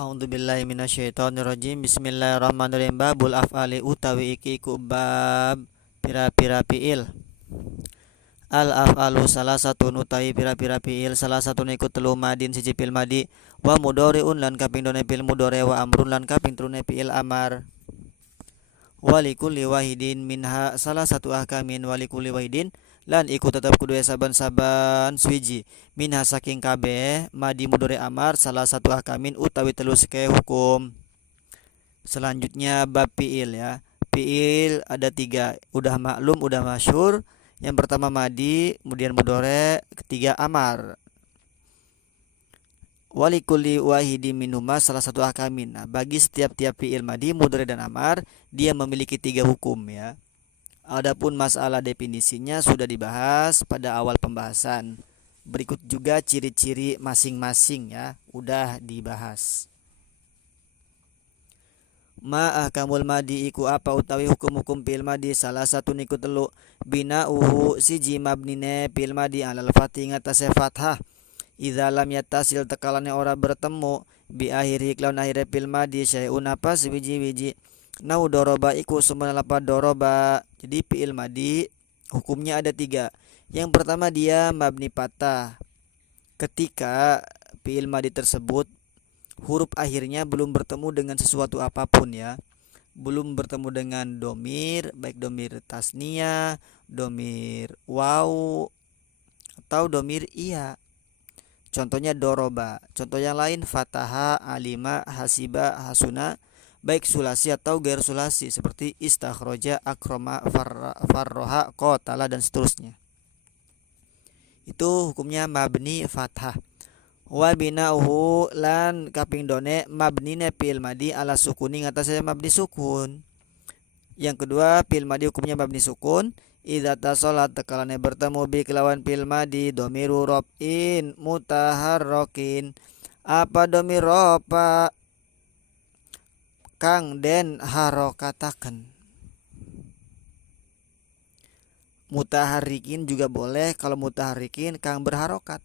A'udzubillahi minasyaitonirrajim. Bismillahirrahmanirrahim. Babul af'ali utawi iki iku bab pira-pira fiil. Al af'alu salah satu utawi pira-pira fiil salah satu iku telu madin siji fiil madi wa mudhari'un lan kaping done fiil mudhari wa amrun lan kaping telune fiil amar. Walikulli wahidin minha salah satu ahkamin walikulli wahidin lan iku tetap kudu saban-saban swiji minha saking kabeh madi mudhari amar salah satu ahkamin utawi telu seke hukum. Selanjutnya bab fiil ya. Fiil ada tiga, udah maklum, udah masyhur. Yang pertama madi, kemudian mudhari, ketiga amar. Walikulli wahidi minuma salah satu ahkamin. Nah, bagi setiap-tiap fiil madi, mudhari dan amar, dia memiliki tiga hukum ya. Adapun masalah definisinya sudah dibahas pada awal pembahasan. Berikut juga ciri-ciri masing-masing ya, udah dibahas. Ma ahkamul madi iku apa utawi hukum-hukum fiil madi salah satu niku telu binauhu siji mabnine fiil madi alal fathi ngatasé fathah. Idza lam yattasil tekalane ora bertemu bi akhiri lawan akhire fil madi syai'un apa sewiji-wiji. Nau doroba iku sumber lafaz doroba. Jadi fiil madi hukumnya ada tiga. Yang pertama dia mabni patah. Ketika fiil madi tersebut huruf akhirnya belum bertemu dengan sesuatu apapun ya. Belum bertemu dengan domir, baik domir tasnia, domir waw atau domir iya. Contohnya doroba. Contoh yang lain fataha, alima, hasiba, hasuna, baik sulasi atau gair sulasi seperti istakhroja, akroma, farroha, qotala dan seterusnya. Itu hukumnya mabni fathah. Wa binauhu lan kaping done mabnine fiil madi ala sukuni ngatasé mabni sukun. Yang kedua fiil madi hukumnya mabni sukun. Idza tasalat tekalane bertemu bi kelawan fiil madi dhamiru raf'in mutaharrakin. Apa dhamir rafa kang den harokataken. Mutaharrikin juga boleh kalau mutaharrikin kang berharokat.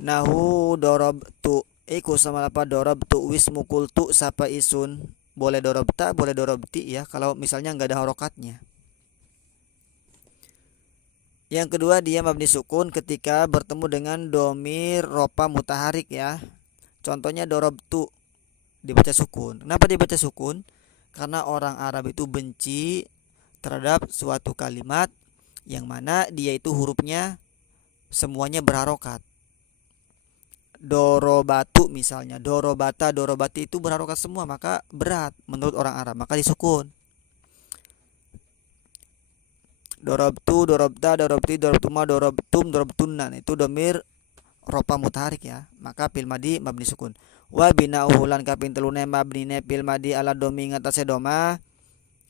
Nahu dorobtu iku sama apa dorobtu wis mukultu sapa isun. Boleh dorobta, boleh dorobti ya kalau misalnya nggak ada harokatnya. Yang kedua dia mabni sukun ketika bertemu dengan domir ropa mutaharik ya. Contohnya dorobtu dibaca sukun. Kenapa dibaca sukun? Karena orang Arab itu benci terhadap suatu kalimat yang mana dia itu hurufnya semuanya berharokat. Dorobatu misalnya, dorobata, dorobati itu berharokat semua, maka berat menurut orang Arab, maka disukun. Dorobtu, dorobta, dorobti, dorobtuma, dorobtum, dorobtunna itu domir ropa mutaharik ya, maka fiil madi mabni sukun. Wa binauhu lan kaping telune mabnine fiil madi ala domi ngatasé doma.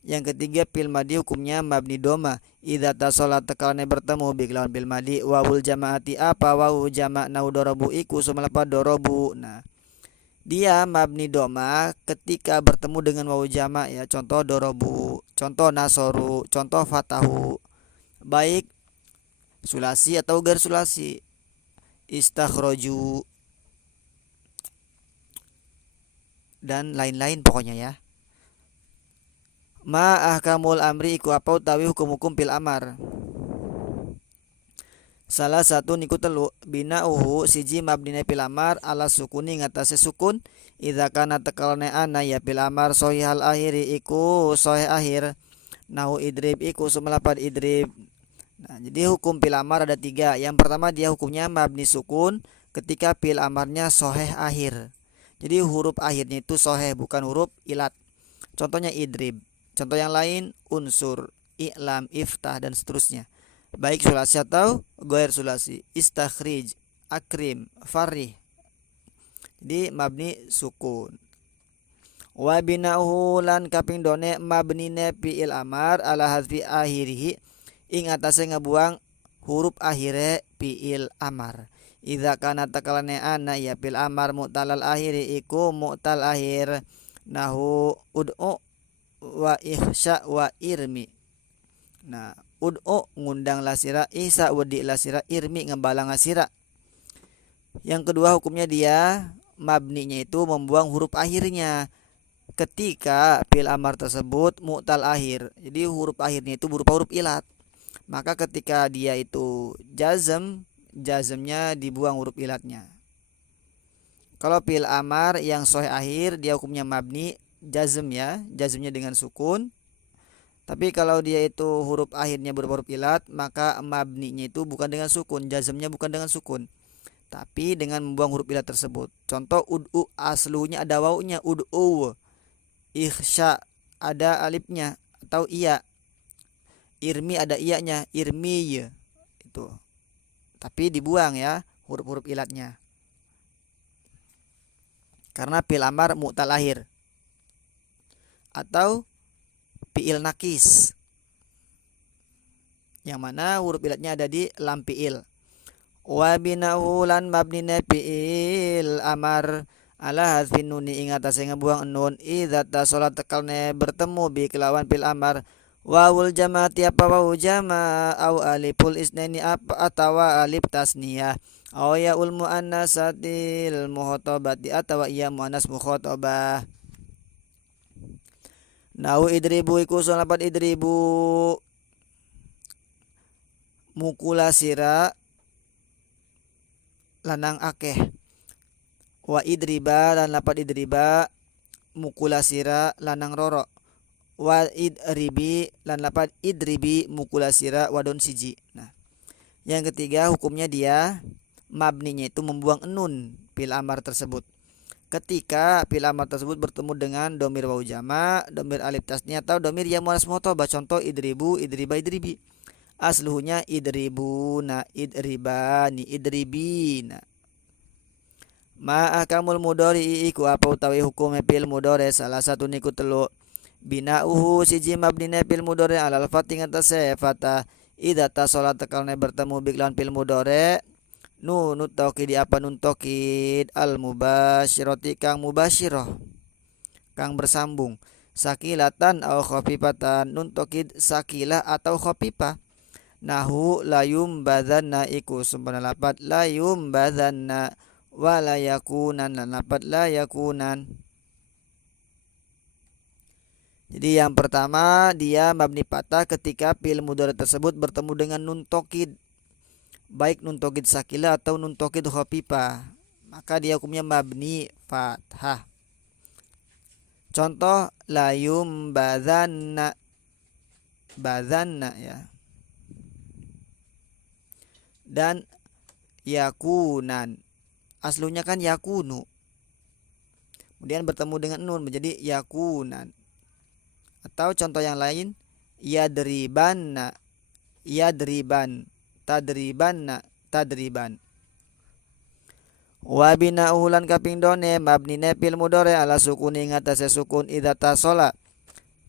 Yang ketiga fiil madi hukumnya mabni doma. Idza tasalat tekalane bertemu bi kelawan fiil madi wawul jamaati apa wawu jama' nau dorobu iku sumalapa dorobu. Nah, dia mabni doma ketika bertemu dengan wawu jama' ya, contoh dorobu, contoh nasoru, contoh fatahu, baik sulasi atau gair sulasi. Istakhroju dan lain-lain pokoknya ya. Ma ahkamul amri iku apa utawi hukum-hukum fil amar. Salah satu niku telu binauhu siji mabnine fil amar ala sukuni ngatasé sukun. Idza kana tekalane ana ya fil amar sahihal akhiri iku sahih akhir. Nahu idrib iku sumelapad idrib. Nah, jadi hukum fil amar ada tiga. Yang pertama dia hukumnya mabni sukun ketika fil amarnya sahih akhir. Jadi huruf akhirnya itu sahih bukan huruf ilat. Contohnya idrib. Contoh yang lain unsur, i'lam, iftah dan seterusnya. Baik sulasi atau ghair sulasi. Istakhrij, akrim, farih. Jadi mabni sukun. Wa binauhu lan kaping done mabnine fi'il amar ala hadfi akhirih ing atase ngebuang huruf akhire fi'il amar. Idza kana takalane ana ya fil amar mu'talal akhiri iku mu'tal akhir. Nahu ud'u wa ihsya wa irmi. Nah, ud'u ngundang lasira, ihsa wedi lasira, irmi ngembalang lasira. Yang kedua hukumnya dia mabninya itu membuang huruf akhirnya ketika fi'il amar tersebut mu'tal akhir. Jadi huruf akhirnya itu berupa huruf ilat. Maka ketika dia itu jazmnya dibuang huruf ilatnya. Kalau fi'il amar yang sahih akhir dia hukumnya mabni, jazmnya dengan sukun. Tapi kalau dia itu huruf akhirnya berupa huruf ilat, maka mabninya itu bukan dengan sukun, jazmnya bukan dengan sukun, tapi dengan membuang huruf ilat tersebut. Contoh ud'u aslunya ada wawunya ud'u, ikhsya ada alifnya atau iya, irmi ada iyanya irmi itu. Tapi dibuang ya huruf-huruf ilatnya. Karena fi'il amar mu'tal akhir. Atau fi'il nakis, yang mana huruf ilatnya ada di lam fi'il. Wa binahu lan mabnina fi'il amar ala hadfin nuni ing atase ngebuang nun idza tasolat tekalne bertemu bi kelawan fi'il amar wawul jamaati apa wawu jama au aliful isnaini apa atawa alif tasniyah au yaul muannasatil muhotabati atawa iya muannas muhotabah. Nau idribu iku salapat idribu mukula sira lanang akeh, wa idriba lan lapat idriba mukula sira lanang roro, wa idribi lan lapat idribi mukula sira wadon siji. Nah, yang ketiga hukumnya dia mabninya itu membuang nun fi'il amar tersebut ketika fi'il amar tersebut bertemu dengan domir wawu jama, domir alif tasniyah atau domir yang muannas muhotabah. Contoh idribu, idriba, idribi. Asluhnya idribuna, idribani, idribina. Ma'akamul mudhari iku apa utawi hukum fi'il mudhari salah satu niku telu. Bina'uhu siji mabnina fi'il mudhari alal fathi ngatasé fatah idza tasolat tekalne bertemu biklan fi'il mudhari nun taukid apa nun taukid al mubasyirati kang mubasyirah kang bersambung sakilatan au khafifatan nun taukid sakilah atau khafifah. Nahu layum badanna iku sumpana lapat layum badanna wa la yakunan lan lapat la yakunan. Jadi yang pertama dia mabni patah ketika fi'il mudhari tersebut bertemu dengan nun taukid, baik nun taukid sakila atau nun taukid khafifah, maka dia hukumnya mabni fathah. Contoh layum badanna, badanna ya, dan yakunan aslunya kan yakunu, kemudian bertemu dengan nun menjadi yakunan. Atau contoh yang lain yadribanna, yadriban, tadribanna, tadriban. Wa bina'uhu lan kaping done mabnine fil mudhari ala sukuni ngatasé sukun idza tasola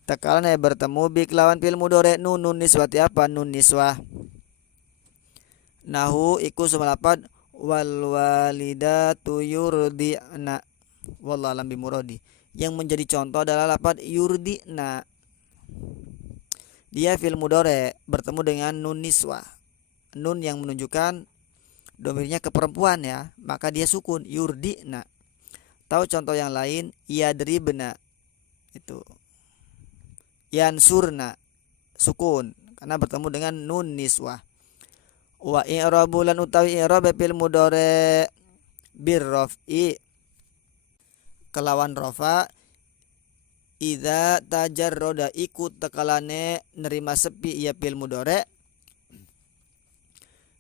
tekalne bertemu bi kelawan fil mudhari nun niswati apa nun niswah. Nahu iku sumalapat wal walidatu yurdi'na wallahu alam bimuradi. Yang menjadi contoh adalah lapat yurdi'na. Dia fil mudhari bertemu dengan nun niswah, nun yang menunjukkan domirnya ke perempuan ya, maka dia sukun yurdi'na. Tahu contoh yang lain yadribna, itu yansurna sukun karena bertemu dengan nun niswah. Wa i'rabu lan utawi i'rab fil mudhari birraf'i kelawan rafa idza tajarrada ikut tekalane nerima sepi ia fil mudhari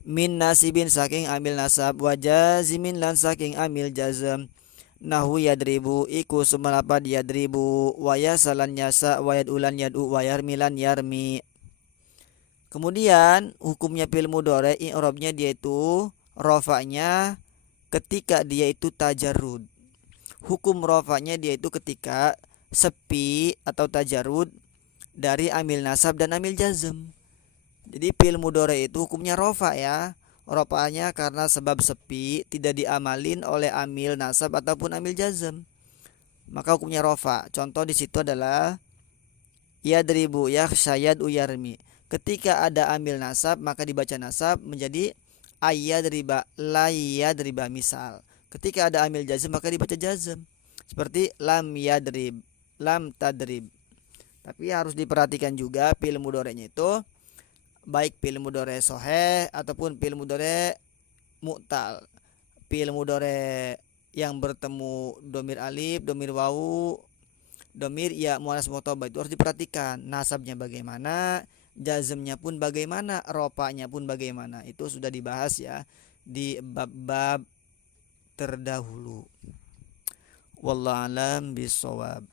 min nasibin saking amil nasab wa jazimin lan saking amil jazm. Nahu yadribu iku sumalapad yadribu wa yasalan yasa wa yadulan yadu wa yarmilan yarmi. Kemudian hukumnya fi'il mudhari i'rabnya dia itu rafa'nya ketika dia itu tajarrud. Hukum rafa'nya dia itu ketika sepi atau tajarrud dari amil nasab dan amil jazm. Jadi fi'il mudhari itu hukumnya rafa ya. Rafa'nya karena sebab sepi tidak diamalin oleh amil nasab ataupun amil jazm. Maka hukumnya rafa. Contoh di situ adalah yadribu yakhsha yad'u yarmi. Ketika ada amil nasab maka dibaca nasab menjadi ayyadriba la yadriba misal. Ketika ada amil jazm maka dibaca jazm. Seperti lam yadrib, lam tadrib. Tapi harus diperhatikan juga fi'il mudhari'nya itu baik fi'il mudhari' sahih ataupun fi'il mudhari' mu'tal. Fi'il mudhari' yang bertemu domir alif, domir wawu, domir ya muannas muthabba itu harus diperhatikan. Nasabnya bagaimana, jazmnya pun bagaimana, rofanya pun bagaimana. Itu sudah dibahas ya di bab-bab terdahulu. Wallahu a'lam bishawab.